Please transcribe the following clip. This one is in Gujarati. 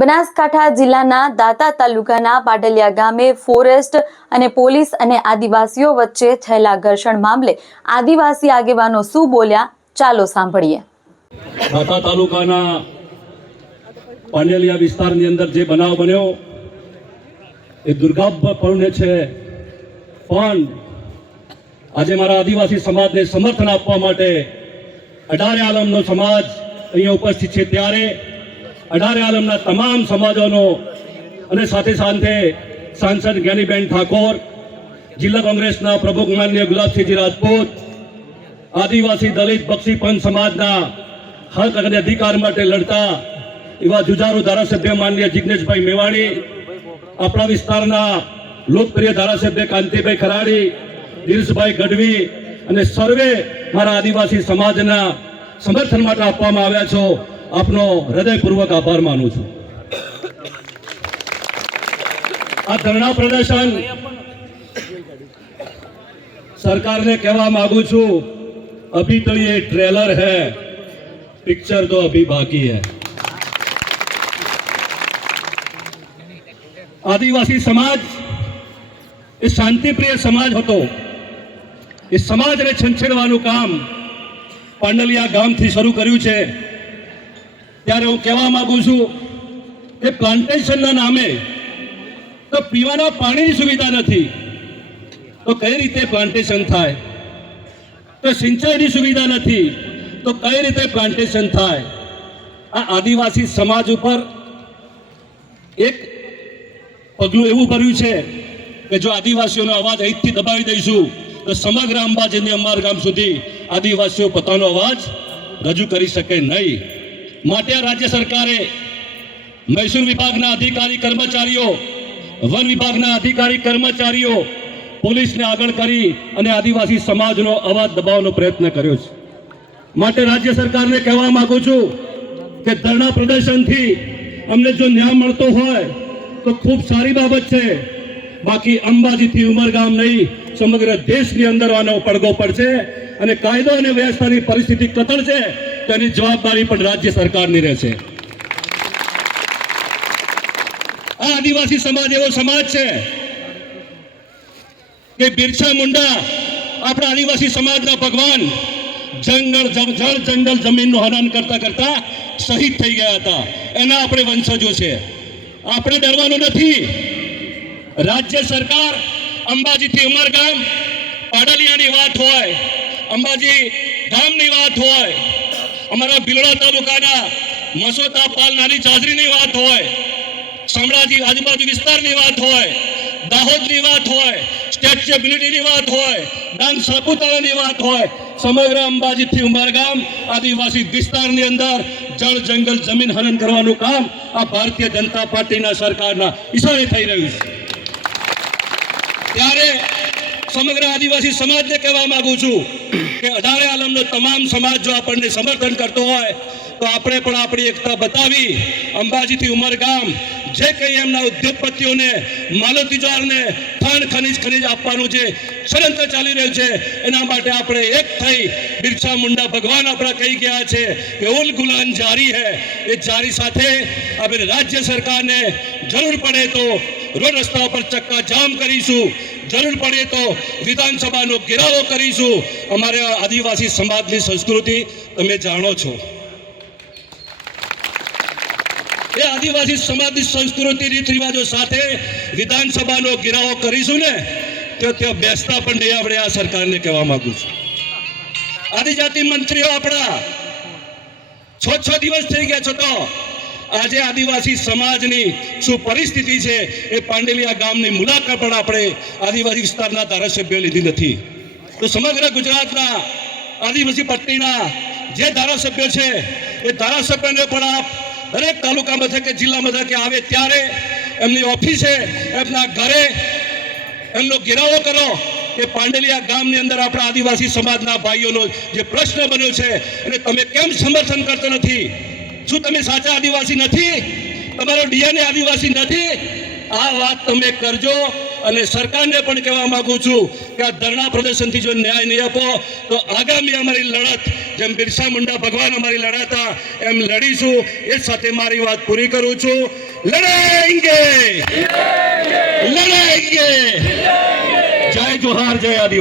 બનાસકાંઠા જિલ્લાના દાંતા તાલુકાના પાટલિયા ગામે ફોરેસ્ટ અને પોલીસ અને આદિવાસીઓ વચ્ચે થયેલા ઘર્ષણ મામલે આદિવાસી આગેવાનો શું બોલ્યા, ચાલો સાંભળીએ। દાંતા તાલુકાના પાટલિયા વિસ્તારની અંદર જે બનાવ બન્યો એ દુર્ભાગ્યપૂર્ણ છે, પણ આજે મારા આદિવાસી સમાજને સમર્થન આપવા માટે 18 આલમનો સમાજ અહીંયા ઉપસ્થિત છે, ત્યારે 18 આલમના તમામ સમાજોનો અને સાથે સાથે સાંસદ જ્ઞાનીબેન ઠાકોર, જિલ્લા કોંગ્રેસના પ્રમુખ માનનીય ગુલાબસિંહજી રાજપૂત, આદિવાસી દલિત બક્ષી પંથ સમાજના હક અને અધિકાર માટે લડતા એવા જુજારુ ધારાસભ્ય માનનીય જિગ્નેશભાઈ મેવાણી, આપણા વિસ્તારના લોકપ્રિય ધારાસભ્ય કાંતિભાઈ ખરાડી, દિનેશભાઈ ગઢવી અને સર્વે મારા આદિવાસી સમાજના સમર્થન માટે આપવામાં આવ્યા છો, આપનો હૃદયપૂર્વક આભાર માનું છું। આ ધરણા પ્રદર્શન સરકારને કહેવા માંગુ છું, અભી તો ये ट्रेलर है, पिक्चर तो अभी बाकी है। આદિવાસી સમાજ એ શાંતિપ્રિય સમાજ હતો, એ સમાજને છંછેડવાનું કામ પાંડલિયા ગામથી શરૂ કર્યું છે। ત્યારે હું કહેવા માંગુ છું કે પ્લાન્ટેશનના નામે તો પીવાના પાણીની સુવિધા નથી, તો કઈ રીતે પ્લાન્ટેશન થાય? તો સિંચાઈની સુવિધા નથી, તો કઈ રીતે પ્લાન્ટેશન થાય? આ આદિવાસી સમાજ ઉપર એક પગલું એવું ભર્યું છે કે જો આદિવાસીઓનો અવાજ અહીંથી દબાવી દઈશું તો સમગ્ર અંબાજીની અંબાર ગામ સુધી આદિવાસીઓ પોતાનો અવાજ રજૂ કરી શકે નહીં। માટે રાજ્ય સરકારે મહેસૂલ વિભાગના અધિકારી કર્મચારીઓ, વન વિભાગના અધિકારી કર્મચારીઓ, પોલીસને આગળ કરી અને આદિવાસી સમાજનો અવાજ દબાવવાનો પ્રયત્ન કર્યો છે। માટે રાજ્ય સરકારને કહેવા માંગુ છું કે ધરણા પ્રદર્શનથી અમને જો ન્યાય મળતો હોય તો ખૂબ સારી બાબત છે, બાકી અંબાજીથી ઉમરગામ નહીં સમગ્ર દેશની અંદર આનો પડઘો પડશે અને કાયદો અને વ્યવસ્થાની પરિસ્થિતિ કથળશે, તેની જવાબદારી પણ રાજ્ય સરકારની રહેશે। આ આદિવાસી સમાજ એવો સમાજ છે કે બિરસા મુંડા આપણા આદિવાસી સમાજના ભગવાન જંગલ જમીનનું હનન કરતા કરતા શહીદ થઈ ગયા હતા, એના આપણે વંશજો છે, આપણે ડરવાનું નથી। રાજ્ય સરકાર અંબાજીથી ઉમરગામ પાટલિયાની વાત હોય, અંબાજી ગામની વાત હોય, અમારા ભીલોડા તાલુકાના મસોતા પાલ નાની ચાદરીની વાત હોય, શામળાજી આજુબાજુ વિસ્તારની વાત હોય, દાહોદની વાત હોય, સ્ટેચ્યુ ઓફ યુનિટીની વાત હોય, ડાંગ સાપુતારાની વાત હોય, સમગ્ર અંબાજીથી ઉમરગામ આદિવાસી વિસ્તારની અંદર જળ જંગલ જમીન હનન કરવાનું કામ આ ભારતીય જનતા પાર્ટીના સરકારના ઈશારે થઈ રહ્યું છે। ત્યારે સમગ્ર આદિવાસી સમાજને કહેવા માંગુ છું કે 18 આલમનો તમામ સમાજ જો આપણને સમર્થન કરતો હોય તો આપણે પણ આપણી એકતા બતાવી અંબાજીથી ઉમરગામ જે કંઈ એમના ઉદ્યોગપતિઓને, માલતીજારને ખાણ ખનીજ આપવાનું જે ષડયંત્ર ચાલી રહ્યું છે એના માટે આપણે એક થઈ બિરસા મુંડા ભગવાન આપણા કહી ગયા છે કે ઉલ ગુલાન જારી હૈ, એ જારી સાથે આપણે રાજ્ય સરકારને જરૂર પડે તો રોડ રસ્તા પર ચક્કા જામ કરીશું, જરૂર પડે તો વિધાનસભાનો ઘેરાવો કરીશું। અમારા આદિવાસી સમાજની સંસ્કૃતિ તમે જાણો છો, એ આદિવાસી સમાજની સંસ્કૃતિ રીત રિવાજો સાથે વિધાનસભાનો ઘેરાવો કરીશું ને તો ત્યાં બેસતા પણ નહીં, આપણે આ સરકારને કહેવા માંગુ છું। આદિજાતિ મંત્રીઓ આપણા 6 દિવસ થઈ ગયા છો, તો આજે આદિવાસી સમાજની શું પરિસ્થિતિ છે એ પાંડલિયા ગામની મુલાકાત પણ આપણે આદિવાસી વિસ્તારના ધારાસભ્યો લીધી નથી। તો સમગ્ર ગુજરાતના આદિવાસી પટ્ટીના જે ધારાસભ્યો છે એ ધારાસભ્યોને પણ આપ દરેક તાલુકા મથકે, જિલ્લા મથકે આવે ત્યારે એમની ઓફિસે, એમના ઘરે એમનો ઘેરાવો કરો કે પાંડલિયા ગામની અંદર આપણા આદિવાસી સમાજના ભાઈઓનો જે પ્રશ્ન બન્યો છે અને તમે કેમ સમર્થન કરતા નથી? શું તમે સાચા આદિવાસી નથી? તમારો ડીએનએ આદિવાસી નથી? આ વાત તમે કરજો અને સરકારને પણ કહેવા માંગુ છું કે આ ધરણા પ્રદર્શનથી જો ન્યાય નહીં આપો તો આગામી અમારી લડત જેમ બિરસા મુંડા ભગવાન અમારી લડાતા એમ લડીશું. એ સાથે મારી વાત પૂરી કરું છું. લડાएंगे, લડાएंगे. જય જોહાર, જય આદિવાસી.